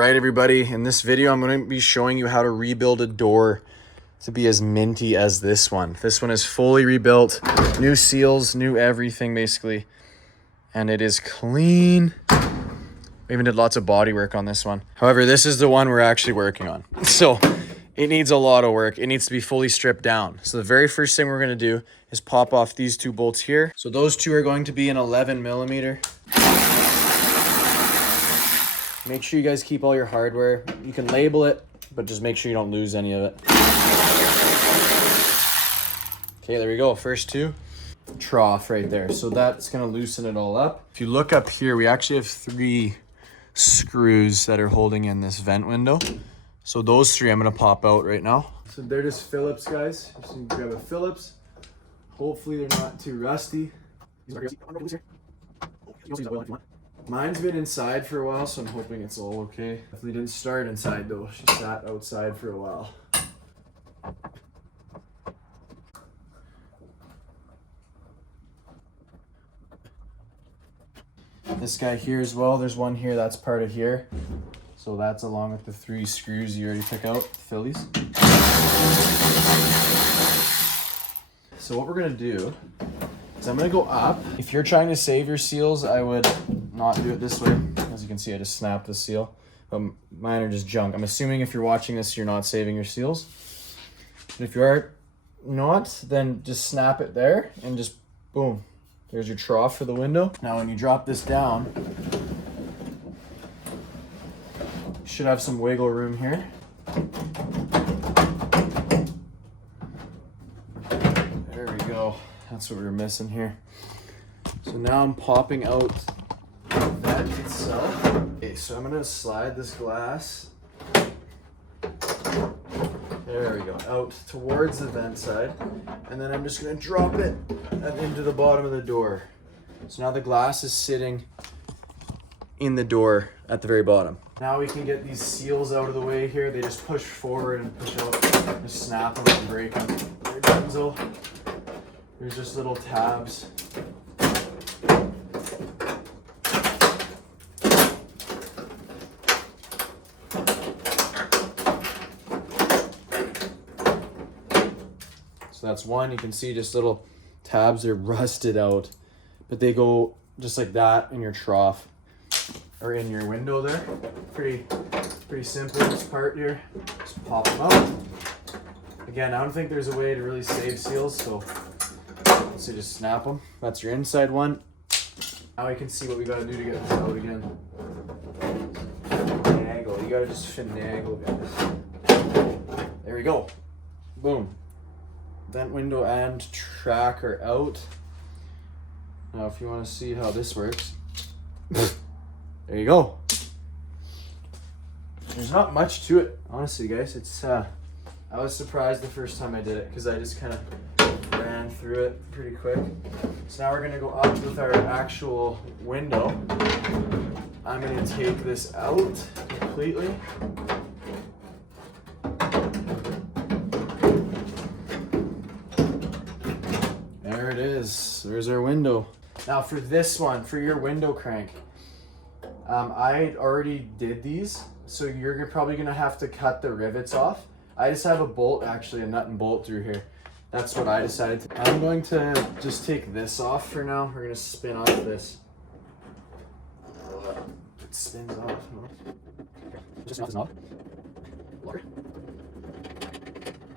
right, everybody, in this video I'm going to be showing you how to rebuild a door to be as minty as this one. This one is fully rebuilt, new seals, new everything basically, and it is clean. We even did lots of body work on this one. However, this is the one we're actually working on, so it needs a lot of work. It needs to be fully stripped down. So the very first thing we're going to do is pop off these two bolts here. So those two are going to be an 11 millimeter. Make sure you guys keep all your hardware. You can label it, but just make sure you don't lose any of it. Okay, there we go. First two. Trough right there. So that's going to loosen it all up. If you look up here, we actually have 3 screws that are holding in this vent window. So those 3 I'm going to pop out right now. So they're just Phillips, guys. Just need to grab a Phillips. Hopefully they're not too rusty. Mine's been inside for a while, so I'm hoping it's all okay. Definitely didn't start inside though. She sat outside for a while. This guy here as well, there's one here that's part of here. So that's along with the 3 screws you already took out, Phillies. So what we're gonna do is I'm gonna go up. If you're trying to save your seals, I would not do it this way. As you can see, I just snapped the seal. But mine are just junk. I'm assuming if you're watching this, you're not saving your seals. And if you are not, then just snap it there and just boom. There's your trough for the window. Now when you drop this down, you should have some wiggle room here. There we go. That's what we were missing here. So now I'm popping out that itself. Okay, so I'm gonna slide this glass. There we go, out towards the vent side. And then I'm just gonna drop it into the bottom of the door. So now the glass is sitting in the door at the very bottom. Now we can get these seals out of the way here. They just push forward and push out. Just snap them and break them. There Denzel. There's just little tabs. So that's one. You can see just little tabs are rusted out, but they go just like that in your trough or in your window there. Pretty simple, this part here. Just pop them out. Again, I don't think there's a way to really save seals, so let's say just snap them. That's your inside one. Now we can see what we gotta do to get this out again. Finagle, you gotta just finagle guys. There we go. Boom. Vent window and track are out. Now if you want to see how this works, there you go. There's not much to it, honestly guys. It's I was surprised the first time I did it because I just kind of ran through it pretty quick. So now we're going to go up with our actual window. I'm going to take this out completely. There it is. There's our window. Now for this one, for your window crank, I already did these, so you're probably gonna have to cut the rivets off. I just have a bolt, actually a nut and bolt through here. That's what I decided to. I'm going to just take this off for now. We're gonna spin off this. It spins off. Just spin off this knob.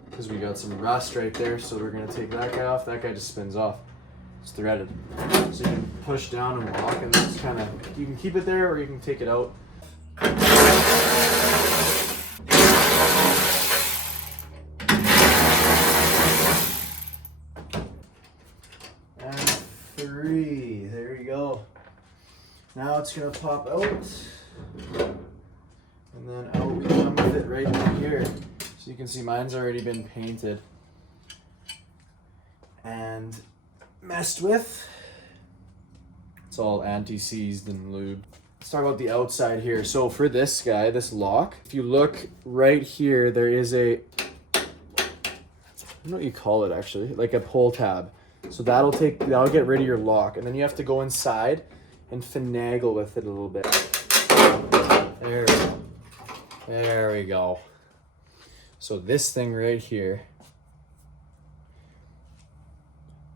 Because we got some rust right there, so we're gonna take that guy off. That guy just spins off. It's threaded. So you can push down and lock, and just kind of, you can keep it there or you can take it out. And 3, there you go. Now it's gonna pop out, and then out we come with it right in here. So you can see mine's already been painted and messed with. It's all anti-seized and lubed. Let's talk about the outside here. So for this guy, this lock, if you look right here, there is a, I don't know what you call it actually, like a pull tab. So that'll get rid of your lock, and then you have to go inside and finagle with it a little bit. There we go. There we go. So this thing right here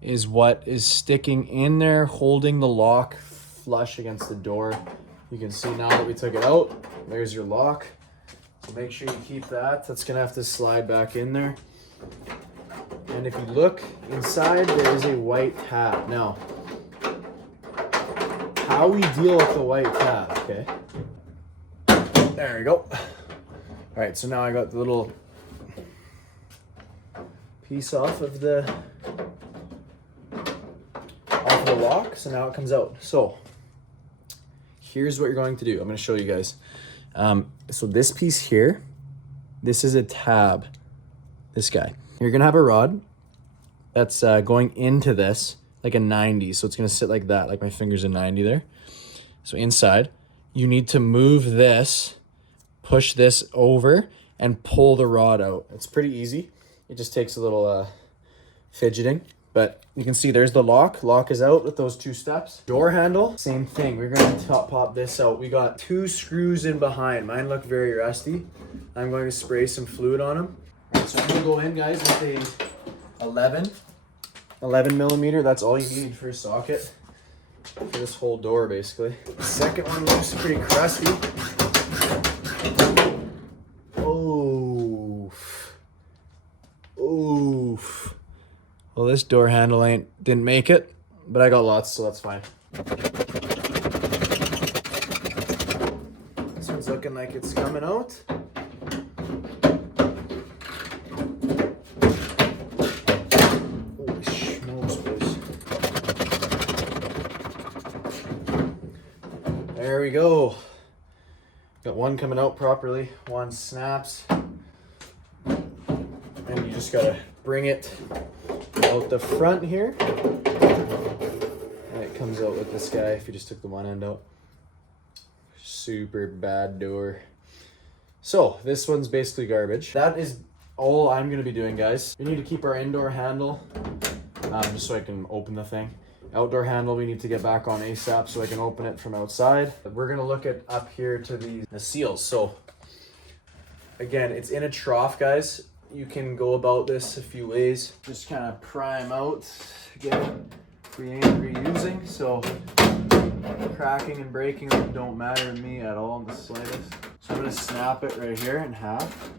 is what is sticking in there, holding the lock flush against the door. You can see now that we took it out, there's your lock. So make sure you keep that. That's gonna have to slide back in there. And if you look inside, there is a white tab. Now, how we deal with the white tab, okay? There we go. All right, so now I got the little piece off of the lock, so now it comes out. So here's what you're going to do. I'm going to show you guys. So this piece here, this is a tab, this guy. You're going to have a rod that's going into this like a 90. So it's going to sit like that, like my finger's a 90 there. So inside, you need to move this, push this over, and pull the rod out. It's pretty easy. It just takes a little fidgeting. But you can see there's the lock. Lock is out with those 2 steps. Door handle, same thing. We're going to pop this out. We got 2 screws in behind. Mine look very rusty. I'm going to spray some fluid on them. All right, so I'm going to go in, guys, with a 11 millimeter. That's all you need for a socket for this whole door, basically. The second one looks pretty crusty. Oof. Oof. Well, this door handle didn't make it, but I got lots, so that's fine. This one's looking like it's coming out. Holy smokes, boys. There we go. Got one coming out properly, one snaps. And you just gotta bring it out the front here, and it comes out with this guy if you just took the one end out. Super bad door. So this one's basically garbage. That is all I'm gonna be doing, guys. We need to keep our indoor handle just so I can open the thing. Outdoor handle we need to get back on ASAP so I can open it from outside. We're gonna look at up here to the seals. So again, it's in a trough, guys. You can go about this a few ways. Just kind of pry them out. Again, we ain't reusing, so cracking and breaking them don't matter to me at all in the slightest. So I'm gonna snap it right here in half.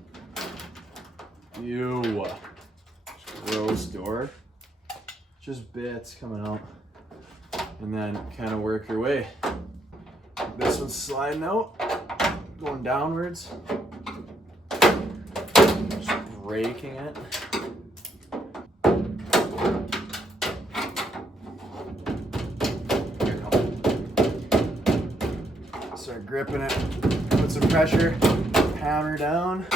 Ew. Gross door. Just bits coming out. And then kind of work your way. This one's sliding out, going downwards. Breaking it. Start gripping it. Put some pressure. Hammer down.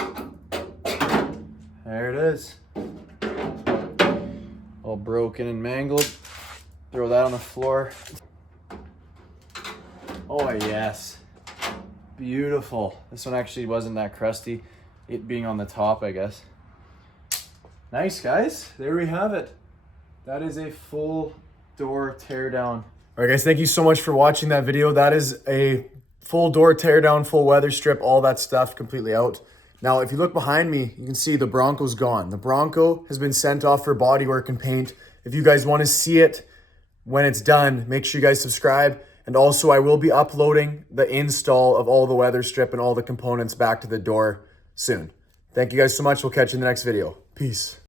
There it is. All broken and mangled. Throw that on the floor. Oh yes. Beautiful. This one actually wasn't that crusty. It being on the top, I guess. Nice, guys. There we have it. That is a full door teardown. All right, guys, thank you so much for watching that video. That is a full door teardown, full weather strip, all that stuff completely out. Now, if you look behind me, you can see the Bronco's gone. The Bronco has been sent off for bodywork and paint. If you guys want to see it when it's done, make sure you guys subscribe. And also, I will be uploading the install of all the weather strip and all the components back to the door soon. Thank you guys so much. We'll catch you in the next video. Peace.